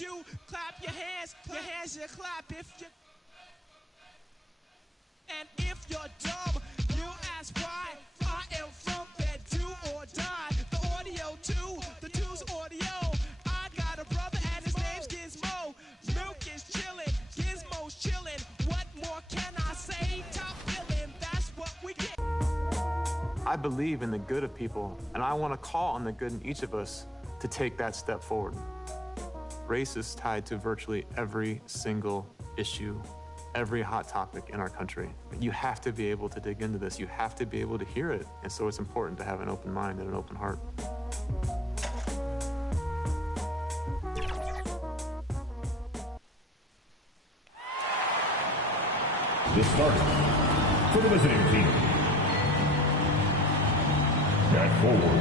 you clap your hands you clap if you. And if you're dumb, you ask why. I am from that do or die. The audio too, the two's audio. I got a brother and his name's Gizmo. Milk is chillin', Gizmo's chillin'. What more can I say? Top billing, that's what we get. I believe in the good of people, and I want to call on the good in each of us to take that step forward. Race is tied to virtually every single issue, every hot topic in our country. You have to be able to dig into this. You have to be able to hear it. And so it's important to have an open mind and an open heart. The start for the visiting team. At forward,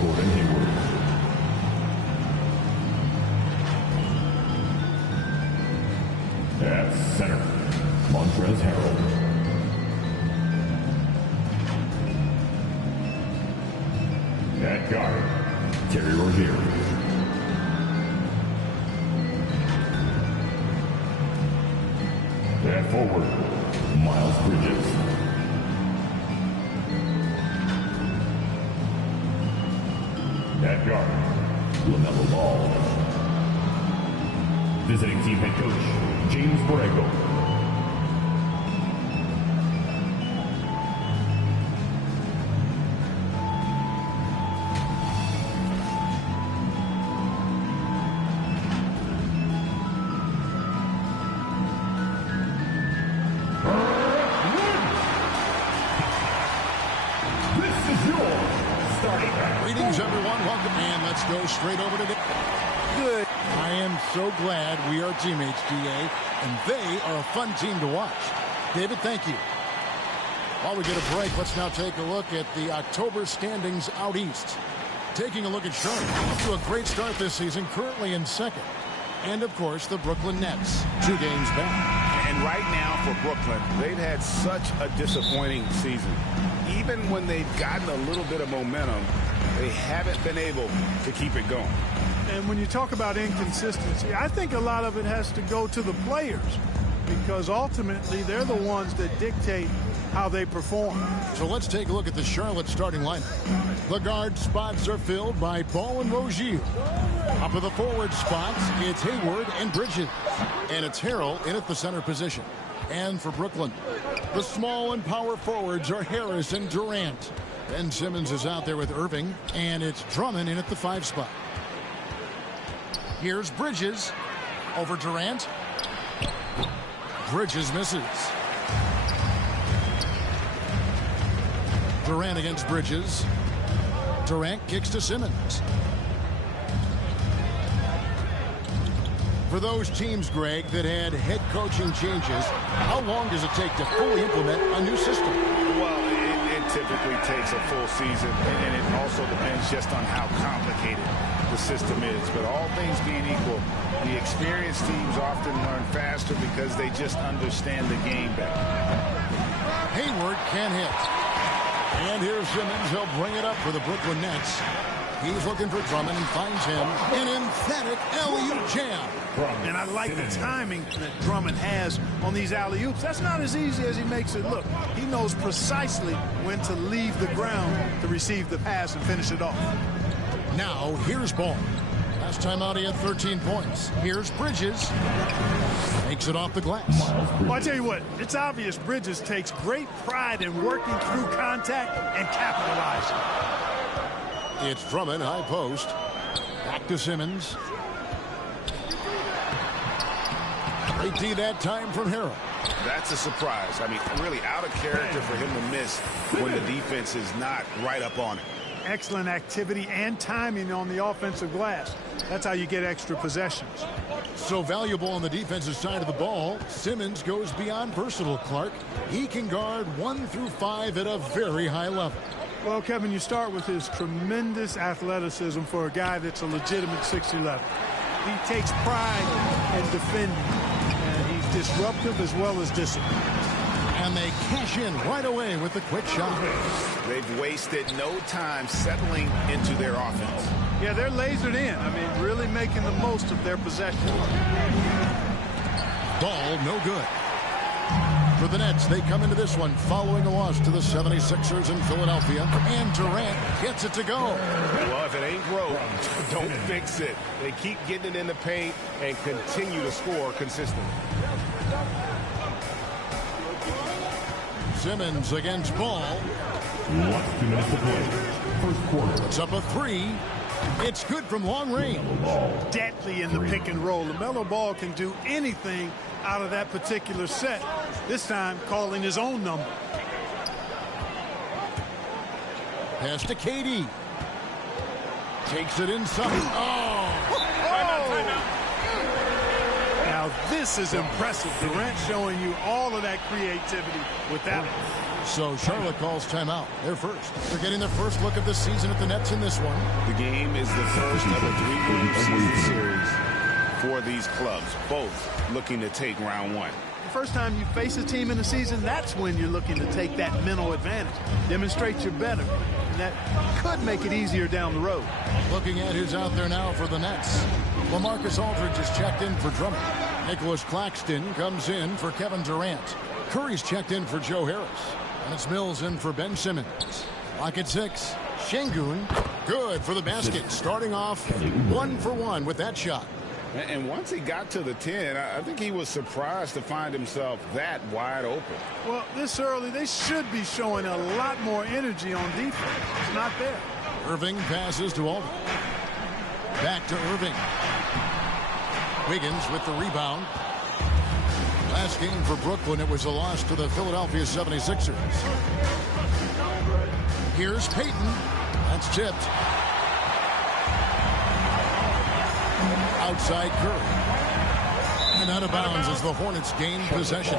Gordon Hayward. At center, Montrezl Harrell. At guard, Terry Rozier. At forward, Miles Bridges. At guard, LaMelo Ball. Visiting team head coach, James Borrego. Go straight over to the good. I am so glad we are teammates, DA, and they are a fun team to watch. David, thank you. While we get a break, let's now take a look at the October standings out east. Taking a look at Charlotte, off to a great start this season, currently in second. And, of course, the Brooklyn Nets, 2 games back. And right now for Brooklyn, they've had such a disappointing season. Even when they've gotten a little bit of momentum, they haven't been able to keep it going. And when you talk about inconsistency, I think a lot of it has to go to the players because ultimately they're the ones that dictate how they perform. So let's take a look at the Charlotte starting lineup. The guard spots are filled by Ball and Rozier. Up of the forward spots, it's Hayward and Bridges. And it's Harrell in at the center position. And for Brooklyn, the small and power forwards are Harris and Durant. Ben Simmons is out there with Irving, and it's Drummond in at the 5 spot. Here's Bridges over Durant. Bridges misses. Durant against Bridges. Durant kicks to Simmons. For those teams, Greg, that had head coaching changes, how long does it take to fully implement a new system? Well, it typically takes a full season, and it also depends just on how complicated the system is. But all things being equal, the experienced teams often learn faster because they just understand the game better. Hayward can hit. And here's Simmons. He'll bring it up for the Brooklyn Nets. He's looking for Drummond and finds him an emphatic alley-oop jam. And I like the timing that Drummond has on these alley-oops. That's not as easy as he makes it look. He knows precisely when to leave the ground to receive the pass and finish it off. Now, here's Ball. Last time out, he had 13 points. Here's Bridges. Makes it off the glass. Well, I tell you what, it's obvious Bridges takes great pride in working through contact and capitalizing. It's Drummond, high post. Back to Simmons. Great D that time from Harrell. That's a surprise. I mean, really out of character for him to miss when the defense is not right up on it. Excellent activity and timing on the offensive glass. That's how you get extra possessions. So valuable on the defensive side of the ball, Simmons goes beyond versatile, Clark. He can guard 1 through 5 at a very high level. Well, Kevin, you start with his tremendous athleticism for a guy that's a legitimate 6'11". He takes pride in defending, and he's disruptive as well as disciplined. And they cash in right away with the quick shot. They've wasted no time settling into their offense. Yeah, they're lasered in. I mean, really making the most of their possession. Ball no good. For the Nets, they come into this one following a loss to the 76ers in Philadelphia. And Durant gets it to go. Well, if it ain't broke, don't fix it. They keep getting it in the paint and continue to score consistently. Simmons against Ball. Last 2 minutes to play. First quarter. It's up a three. It's good from long range. Deadly in the pick and roll. LaMelo Ball can do anything out of that particular set. This time calling his own number. Pass to KD. Takes it inside. Oh! Now this is impressive. Durant showing you all of that creativity with that one. So Charlotte calls timeout. They're first. They're getting their first look of the season at the Nets in this one. The game is the first of a 3-game season series for these clubs, both looking to take round one. The first time you face a team in the season, that's when you're looking to take that mental advantage. Demonstrate you're better. And that could make it easier down the road. Looking at who's out there now for the Nets. LaMarcus Aldridge is checked in for Drummond. Nicholas Claxton comes in for Kevin Durant. Curry's checked in for Joe Harris. And it's Mills in for Ben Simmons. Lock at 6. Şengün, good for the basket. Starting off 1 for 1 with that shot. And once he got to the 10, I think he was surprised to find himself that wide open. Well, this early, they should be showing a lot more energy on defense. It's not there. Irving passes to Aldridge. Back to Irving. Wiggins with the rebound. Last game for Brooklyn, it was a loss to the Philadelphia 76ers. Here's Payton. That's tipped. Outside Curry. And out of bounds as the Hornets gain possession.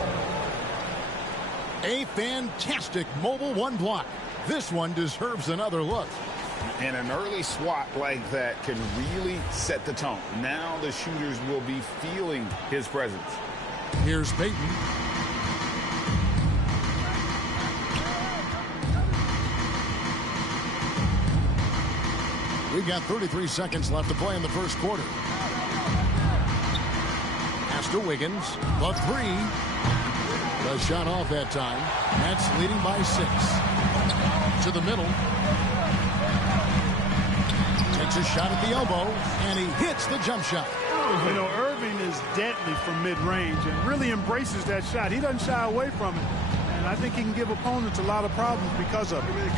A fantastic mobile one block. This one deserves another look. And an early swat like that can really set the tone. Now the shooters will be feeling his presence. Here's Payton. We've got 33 seconds left to play in the first quarter. Pass to Wiggins. The three. The shot off that time. Nets leading by 6. To the middle. Takes a shot at the elbow, and he hits the jump shot. You know, Irving is deadly from mid-range and really embraces that shot. He doesn't shy away from it. And I think he can give opponents a lot of problems because of it.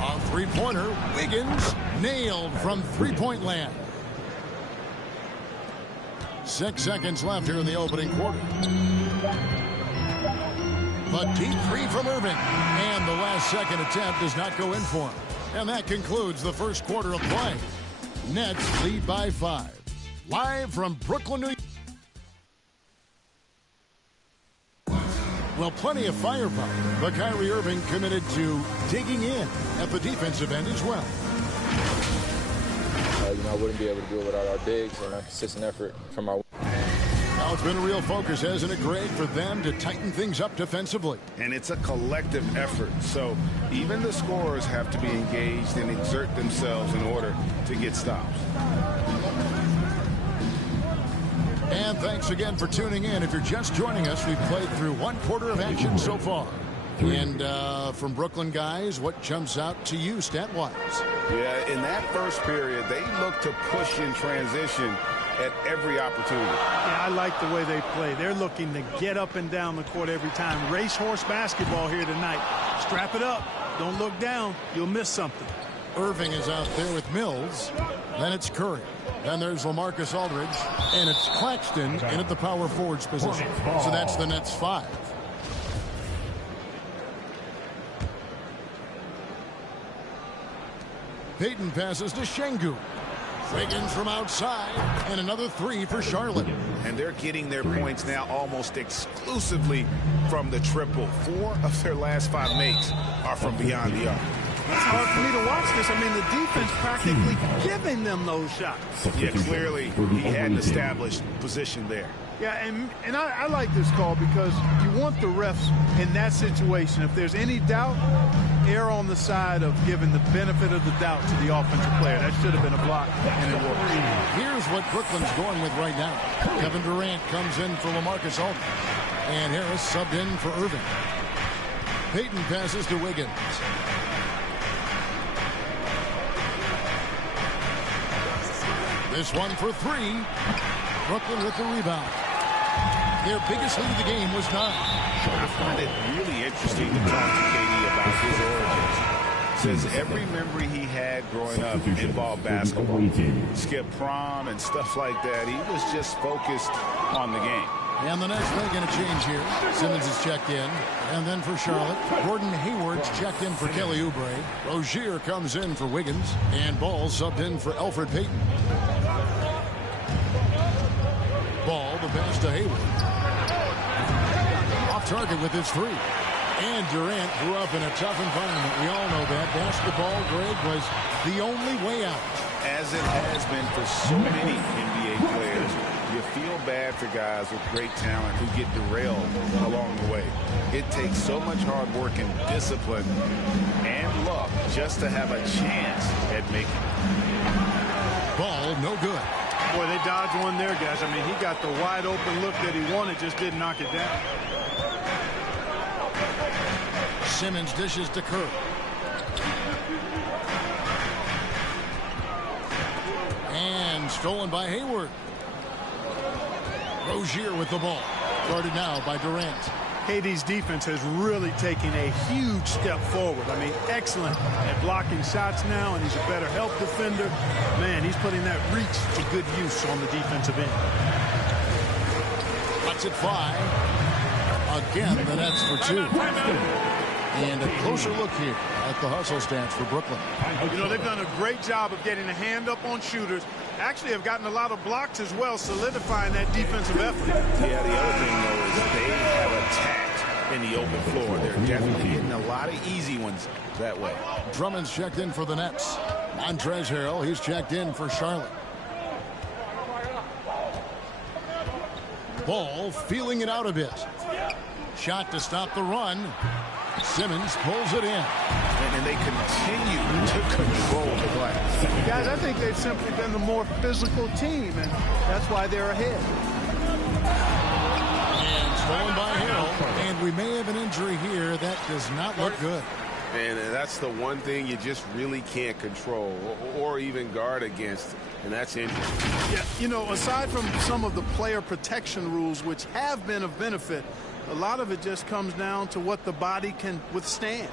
A three-pointer. Wiggins nailed from three-point land. 6 seconds left here in the opening quarter. The deep three from Irving. And the last second attempt does not go in for him. And that concludes the first quarter of play. Nets lead by 5. Live from Brooklyn, New York. Well, plenty of firepower, but Kyrie Irving committed to digging in at the defensive end as well. I wouldn't be able to do it without our bigs and a consistent effort from our... Now it's been a real focus, hasn't it, Greg, for them to tighten things up defensively? And it's a collective effort. So even the scorers have to be engaged and exert themselves in order to get stops. And thanks again for tuning in. If you're just joining us, we've played through 1 quarter of action so far. And from Brooklyn guys, what jumps out to you stat-wise? Yeah, in that first period, they look to push in transition at every opportunity. Yeah, I like the way they play. They're looking to get up and down the court every time. Racehorse basketball here tonight. Strap it up. Don't look down. You'll miss something. Irving is out there with Mills. Then it's Curry. Then there's LaMarcus Aldridge. And it's Claxton in at the power forwards position. So that's the Nets 5. Payton passes to Şengün. Wiggins from outside, and another three for Charlotte. And they're getting their points now almost exclusively from the triple. 4 of their last 5 makes are from beyond the arc. It's hard for me to watch this. I mean, the defense practically giving them those shots. Yeah, clearly he had an established position there. Yeah, and I like this call because you want the refs in that situation. If there's any doubt, err on the side of giving the benefit of the doubt to the offensive player. That should have been a block, and it worked. Here's what Brooklyn's going with right now. Kevin Durant comes in for LaMarcus Aldridge, and Harris subbed in for Irving. Payton passes to Wiggins. This one for three. Brooklyn with the rebound. Their biggest lead of the game was 9. I find it really interesting to talk to KD about his origins. Says every memory he had growing up involved basketball. Skip prom and stuff like that. He was just focused on the game. And the Nets making a change here. Simmons is checked in. And then for Charlotte, Gordon Hayward's checked in for Kelly Oubre. Rozier comes in for Wiggins. And Ball subbed in for Elfrid Payton. Ball, the pass to Hayward. Off target with his 3. And Durant grew up in a tough environment. We all know that. Basketball, Greg, was the only way out. As it has been for so many NBA players, you feel bad for guys with great talent who get derailed along the way. It takes so much hard work and discipline and luck just to have a chance at making it. Ball, no good. Boy, they dodged one there, guys. I mean, he got the wide open look that he wanted, just didn't knock it down. Simmons dishes to Kerr. And stolen by Hayward. Rozier with the ball. Guarded now by Durant. KD's defense has really taken a huge step forward. I mean, excellent at blocking shots now, and he's a better help defender. Man, he's putting that reach to good use on the defensive end. Cuts it 5. Again, the Nets for 2. And a closer look here at the hustle stats for Brooklyn. You know, they've done a great job of getting a hand up on shooters. Actually have gotten a lot of blocks as well, solidifying that defensive effort. Yeah, the other thing, though, is they have attacked in the open floor. They're definitely getting a lot of easy ones that way. Drummond's checked in for the Nets. Montrezl Harrell, he's checked in for Charlotte. Ball feeling it out a bit. Shot to stop the run. Simmons pulls it in. And they continue to control the glass. Guys, I think they've simply been the more physical team, and that's why they're ahead. And stolen by Harrell. And we may have an injury here. That does not look good. And that's the one thing you just really can't control or even guard against, and that's injury. Yeah, you know, aside from some of the player protection rules, which have been of benefit, a lot of it just comes down to what the body can withstand.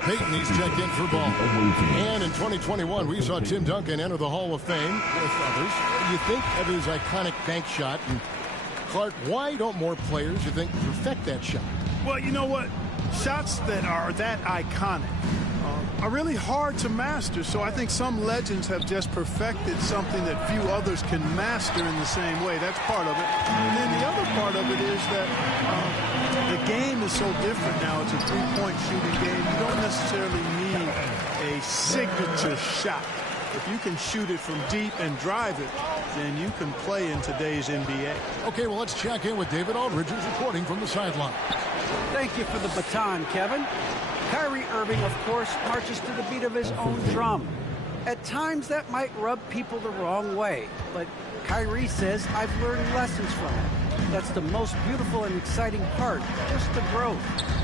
Payton, he's checked in for Ball. And in 2021, we saw Tim Duncan enter the Hall of Fame with others. You think of his iconic bank shot. And Clark, why don't more players, you think, perfect that shot? Well, you know what? Shots that are that iconic are really hard to master. So I think some legends have just perfected something that few others can master in the same way. That's part of it. And then the other part of it is that the game is so different now. It's a three-point shooting game. You don't necessarily need a signature shot. If you can shoot it from deep and drive it, then you can play in today's NBA. Okay, well, let's check in with David Aldridge, who's reporting from the sideline. Thank you for the baton, Kevin. Kyrie Irving, of course, marches to the beat of his own drum. At times, that might rub people the wrong way, but Kyrie says, I've learned lessons from it. That's the most beautiful and exciting part, just the growth.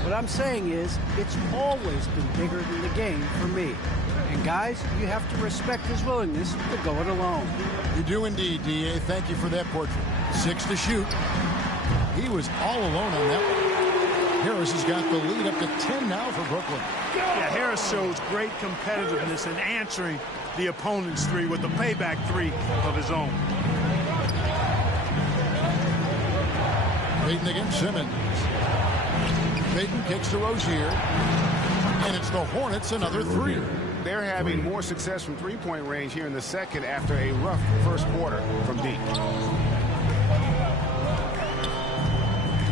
What I'm saying is, it's always been bigger than the game for me. And guys, you have to respect his willingness to go it alone. You do indeed, D.A. Thank you for that portrait. 6 to shoot. He was all alone on that one. Harris has got the lead up to 10 now for Brooklyn. Yeah, Harris shows great competitiveness in answering the opponent's three with the payback three of his own. Payton against Simmons. Payton kicks to Rozier. And it's the Hornets, another 3. They're having more success from three-point range here in the second after a rough first quarter from deep.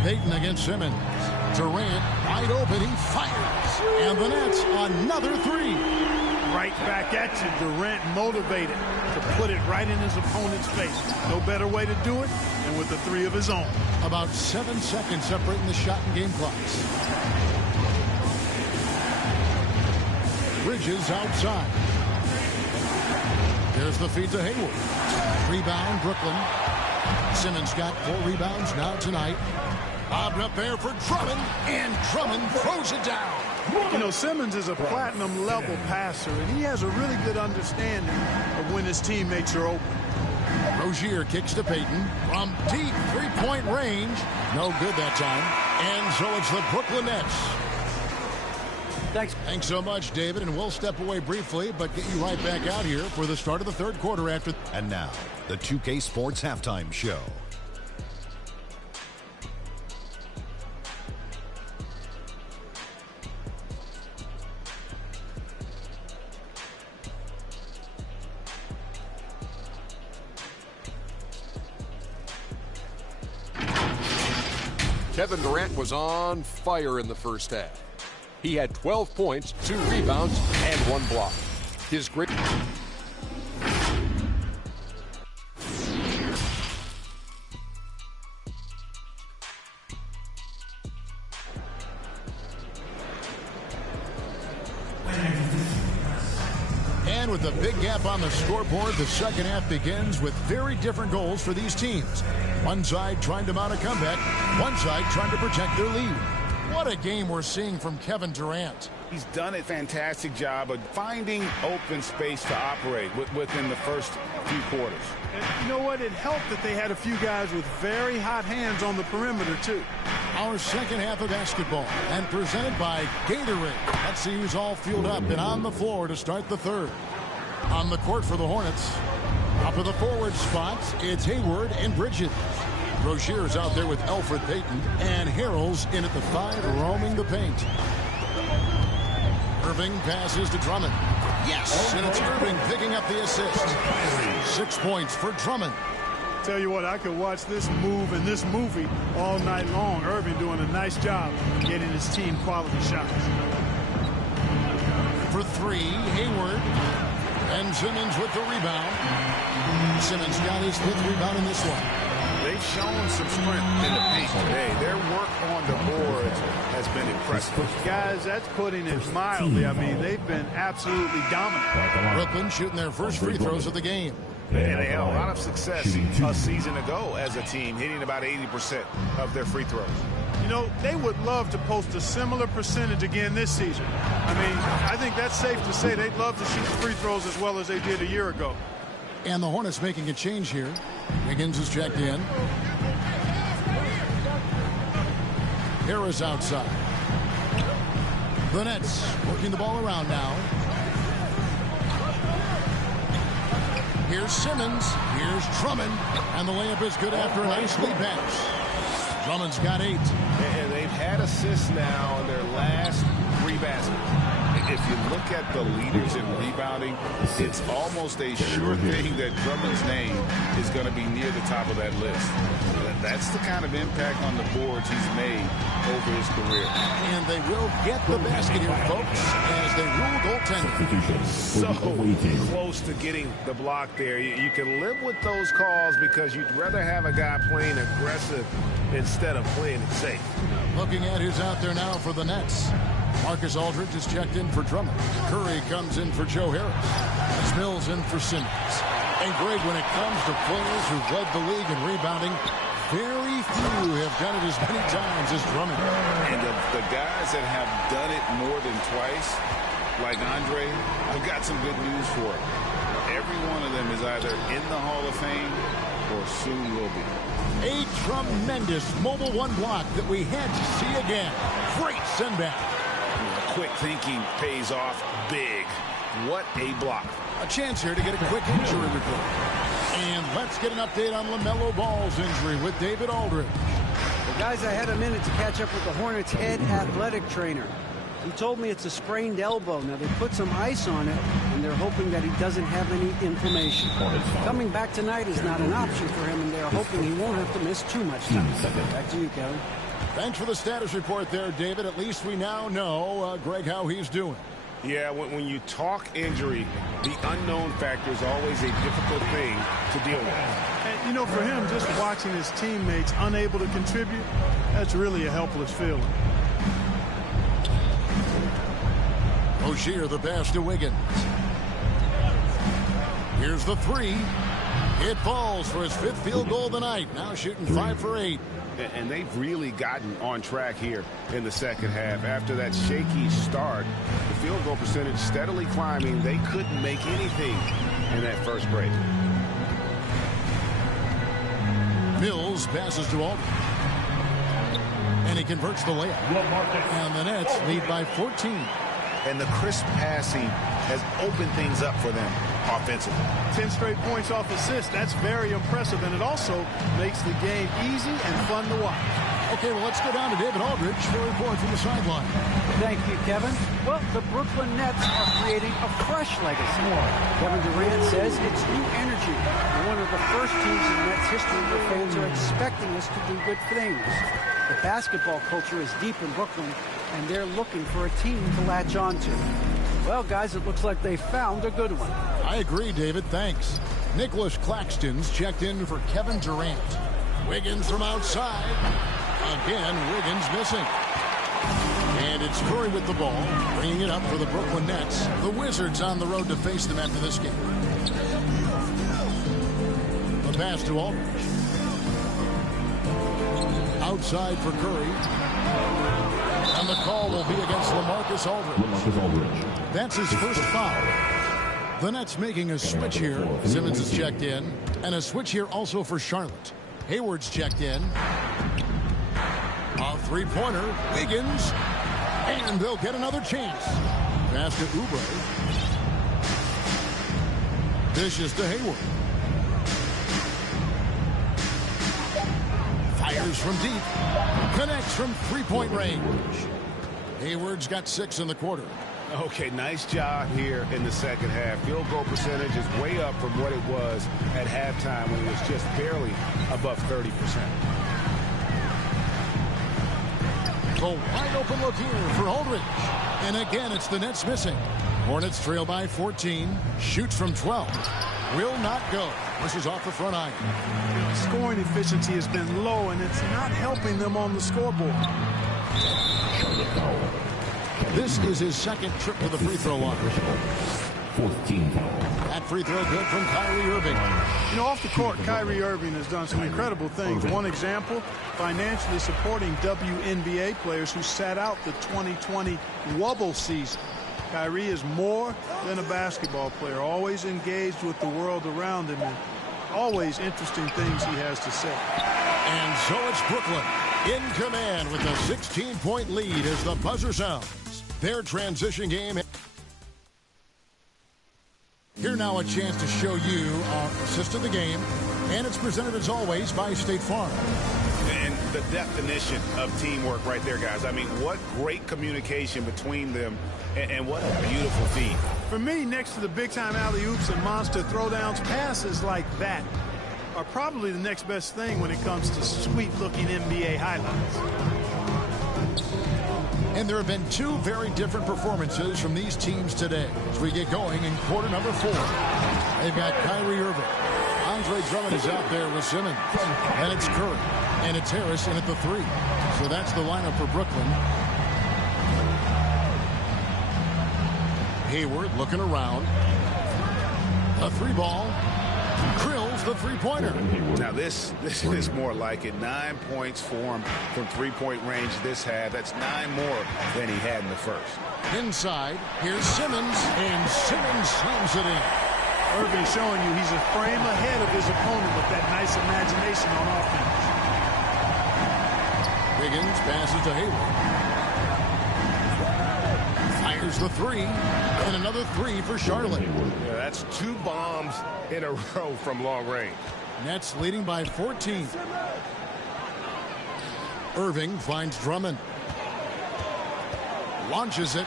Payton against Simmons. Durant wide open, he fires. And the Nets another three. Right back at you. Durant motivated to put it right in his opponent's face. No better way to do it than with the three of his own. About 7 seconds separating the shot and game clocks. Bridges outside. There's the feed to Hayward. Rebound, Brooklyn. Simmons got 4 rebounds now tonight. Bobbed up there for Drummond, and Drummond throws it down. You know, Simmons is a platinum-level passer, and he has a really good understanding of when his teammates are open. Rozier kicks to Payton from deep three-point range. No good that time. And so it's the Brooklyn Nets. Thanks so much, David, and we'll step away briefly, but get you right back out here for the start of the third quarter after. And now, the 2K Sports Halftime Show. Kevin Durant was on fire in the first half. He had 12 points, 2 rebounds, and 1 block. His great... And with a big gap on the scoreboard, the second half begins with very different goals for these teams. One side trying to mount a comeback, one side trying to protect their lead. What a game we're seeing from Kevin Durant. He's done a fantastic job of finding open space to operate within the first few quarters. And you know what? It helped that they had a few guys with very hot hands on the perimeter, too. Our second half of basketball, and presented by Gatorade. Let's see who's all fueled up and on the floor to start the third. On the court for the Hornets. Up of the forward spots, it's Hayward and Bridges. Rozier's out there with Elfrid Payton, and Harrell's in at the 5, roaming the paint. Irving passes to Drummond. Yes, and it's Irving picking up the assist. 6 points for Drummond. Tell you what, I could watch this move and this movie all night long. Irving doing a nice job getting his team quality shots. For 3, Hayward. And Simmons with the rebound. Simmons got his 5th rebound in this one. They've shown some strength in the paint today. Their work on the boards has been impressive. Guys, that's putting it mildly. I mean, they've been absolutely dominant. Brooklyn shooting their first free throws of the game. And they had a lot of success a season ago as a team, hitting about 80% of their free throws. You know, they would love to post a similar percentage again this season. I mean, I think that's safe to say they'd love to shoot free throws as well as they did a year ago. And the Hornets making a change here. Wiggins is checked in. Harris outside. The Nets working the ball around now. Here's Simmons. Here's Drummond. And the layup is good after a nice lead pass. Drummond's got 8. And they've had assists now in their last 3 baskets. If you look at the leaders in rebounding, it's almost a sure thing that Drummond's name is going to be near the top of that list. That's the kind of impact on the boards he's made over his career. And they will get the basket here, folks, as they rule goaltending. So close to getting the block there. You can live with those calls because you'd rather have a guy playing aggressive instead of playing it safe. Looking at who's out there now for the Nets. Marcus Aldridge is checked in for Drummond. Curry comes in for Joe Harris. Mills in for Simmons. And Greg, when it comes to players who've led the league in rebounding, very few have done it as many times as Drummond. And the guys that have done it more than twice, like Andre, I've got some good news for him. Every one of them is either in the Hall of Fame or soon will be. A tremendous Mobile 1 block that we had to see again. Great send back. Quick thinking pays off big. What a block. A chance here to get a quick injury report. And let's get an update on LaMelo Ball's injury with David Aldridge. Well, guys, I had a minute to catch up with the Hornets' head athletic trainer. He told me it's a sprained elbow. Now, they put some ice on it, and they're hoping that he doesn't have any inflammation. Coming back tonight is not an option for him, and they're hoping he won't have to miss too much time. Back to you, Kevin. Thanks for the status report there, David. At least we now know, Greg, how he's doing. Yeah, when you talk injury, the unknown factor is always a difficult thing to deal with. And, you know, for him, just watching his teammates unable to contribute, that's really a helpless feeling. O'Shea, the pass to Wiggins. Here's the three. It falls for his 5th field goal of the night. Now shooting 5 for 8. And they've really gotten on track here in the second half. After that shaky start, the field goal percentage steadily climbing. They couldn't make anything in that first break. Mills passes to Aldridge. And he converts the layup. And the Nets lead by 14. And the crisp passing has opened things up for them offensively. 10 straight points off assists. That's very impressive, and it also makes the game easy and fun to watch. Okay, well, let's go down to David Aldridge for a report from the sideline. Thank you, Kevin. Well, the Brooklyn Nets are creating a fresh legacy. Kevin Durant says it's new energy. One of the first teams in Nets history where fans are expecting us to do good things. The basketball culture is deep in Brooklyn, and they're looking for a team to latch on to. Well, guys, it looks like they found a good one. I agree, David. Thanks. Nicholas Claxton's checked in for Kevin Durant. Wiggins from outside. Again, Wiggins missing. And it's Curry with the ball, bringing it up for the Brooklyn Nets. The Wizards on the road to face them after this game. The pass to Aldridge. Outside for Curry. And the call will be against LaMarcus Aldridge. That's his first foul. The Nets making a switch here. Simmons is checked in. And a switch here also for Charlotte. Hayward's checked in. A three-pointer. Wiggins. And they'll get another chance. Pass to Oubre. Dishes to Hayward. Fires from deep. Connects from three-point range. Hayward's got 6 in the quarter. Okay, nice job here in the second half. Field goal percentage is way up from what it was at halftime when it was just barely above 30%. A wide open look here for Aldridge. And again, it's the Nets missing. Hornets trail by 14. Shoots from 12. Will not go. This is off the front iron. Scoring efficiency has been low, and it's not helping them on the scoreboard. This is his second trip to the free throw line. 14 foul. That free throw good from Kyrie Irving. You know, off the court, Kyrie Irving has done some incredible things. One example, financially supporting WNBA players who sat out the 2020 Wubble season. Kyrie is more than a basketball player, always engaged with the world around him, and always interesting things he has to say. And so it's Brooklyn in command with a 16-point lead as the buzzer sounds. Their transition game. Here now a chance to show you our assist of the game, and it's presented as always by State Farm. And the definition of teamwork right there, guys. I mean, what great communication between them, and what a beautiful feat. For me, next to the big-time alley-oops and monster throwdowns, passes like that are probably the next best thing when it comes to sweet-looking NBA highlights. And there have been 2 very different performances from these teams today as we get going in quarter number 4. They've got Kyrie Irving. Andre Drummond is out there with Simmons. And it's Curry. And it's Harris in at the 3. So that's the lineup for Brooklyn. Hayward looking around. A 3-ball. Krills the three-pointer. Now this is more like it. 9 points for him from three-point range this half. That's 9 more than he had in the first. Inside, here's Simmons, and Simmons slams it in. Irving showing you he's a frame ahead of his opponent with that nice imagination on offense. Wiggins passes to Hayward. Fires the 3, and another 3 for Charlotte. Yeah, that's 2 bombs in a row from long range. Nets leading by 14. Irving finds Drummond. Launches it.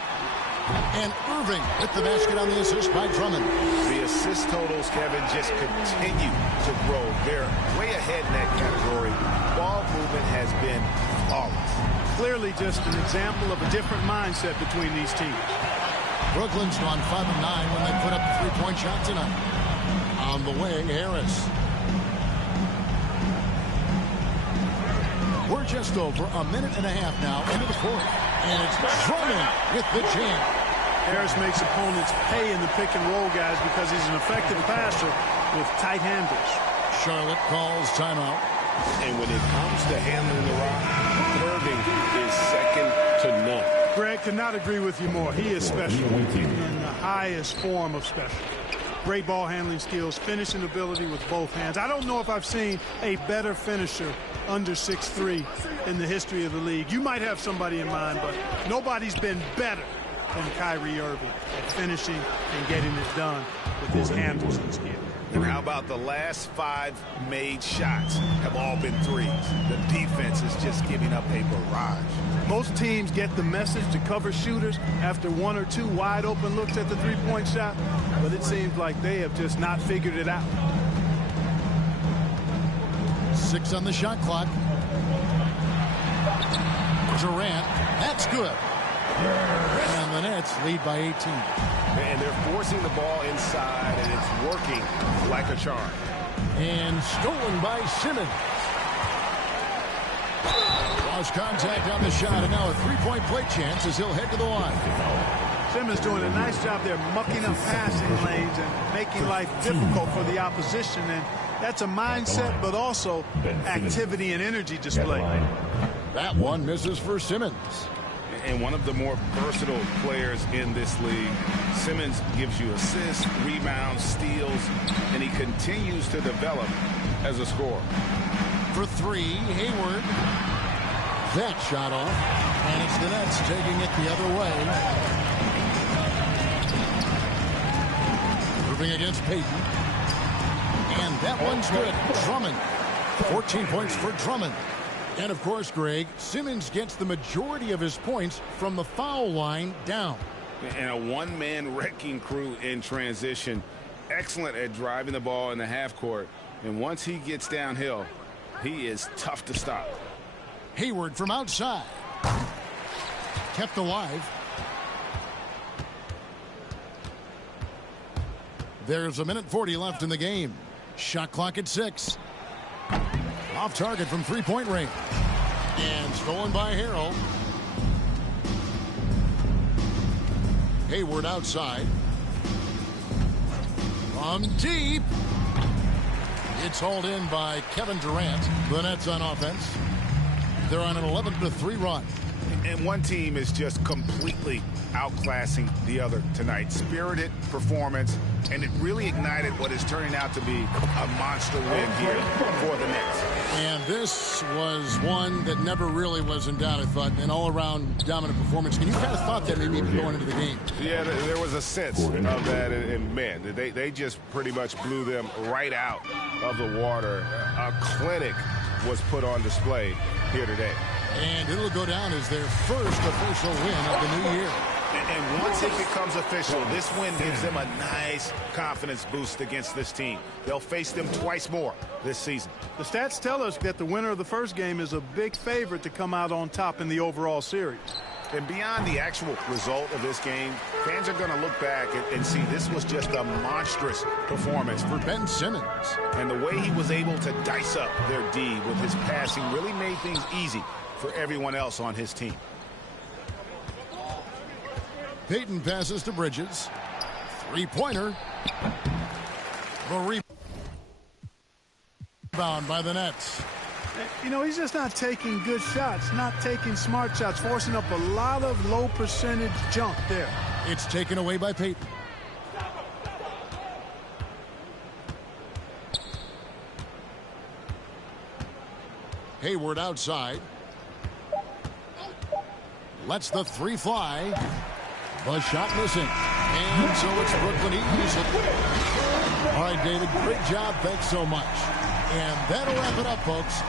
And Irving with the basket on the assist by Drummond. The assist totals, Kevin, just continue to grow. They're way ahead in that category. Ball movement has been flawless. Clearly just an example of a different mindset between these teams. Brooklyn's gone 5 of 9 when they put up the three-point shot tonight. On the wing, Harris. We're just over a minute and a half now into the fourth. And it's Drummond with the jam. Harris makes opponents pay in the pick-and-roll, guys, because he's an effective passer with tight handles. Charlotte calls timeout. And when it comes to handling the rock, Irving is second to none. Greg, cannot agree with you more. He is special in the highest form of special. Great ball handling skills, finishing ability with both hands. I don't know if I've seen a better finisher under 6'3" in the history of the league. You might have somebody in mind, but nobody's been better than Kyrie Irving at finishing and getting it done with his handles and skill. And how about the last 5 made shots have all been threes? The defense is just giving up a barrage. Most teams get the message to cover shooters after 1 or 2 wide open looks at the three-point shot, but it seems like they have just not figured it out. 6 on the shot clock. Durant, that's good. And the Nets lead by 18. And they're forcing the ball inside, and it's working like a charm. And stolen by Simmons. Lost contact on the shot, and now a three-point play chance as he'll head to the line. Simmons doing a nice job there mucking up passing lanes and making life difficult for the opposition. And that's a mindset, but also activity and energy display. That one misses for Simmons. And one of the more versatile players in this league. Simmons gives you assists, rebounds, steals, and he continues to develop as a scorer. For 3, Hayward. That shot off, and it's the Nets taking it the other way. Moving against Payton. And that one's good. Drummond. 14 points for Drummond. And, of course, Greg, Simmons gets the majority of his points from the foul line down. And a one-man wrecking crew in transition. Excellent at driving the ball in the half court. And once he gets downhill, he is tough to stop. Hayward from outside. Kept alive. There's a minute 40 left in the game. Shot clock at 6. Off target from three-point range. And stolen by Harrell. Hayward outside. From deep. It's hauled in by Kevin Durant. The Nets on offense. They're on an 11-3 run. And one team is just completely outclassing the other tonight. Spirited performance, and it really ignited what is turning out to be a monster win here for the Nets. And this was one that never really was in doubt, I thought, an all-around dominant performance. And you kind of thought that maybe even going into the game. Yeah, there was a sense of that, and man, they just pretty much blew them right out of the water. A clinic was put on display here today. And it'll go down as their first official win of the new year. And once it becomes official, this win gives them a nice confidence boost against this team. They'll face them twice more this season. The stats tell us that the winner of the first game is a big favorite to come out on top in the overall series. And beyond the actual result of this game, fans are going to look back and see this was just a monstrous performance for Ben Simmons. And the way he was able to dice up their D with his passing really made things easy for everyone else on his team. Payton passes to Bridges. Three-pointer. The rebound by the Nets. You know, he's just not taking good shots, not taking smart shots, forcing up a lot of low percentage junk there. It's taken away by Payton. Hayward outside. Lets the three fly. The shot missing. And so it's Brooklyn easily. All right, David, great job. Thanks so much. And that'll wrap it up, folks.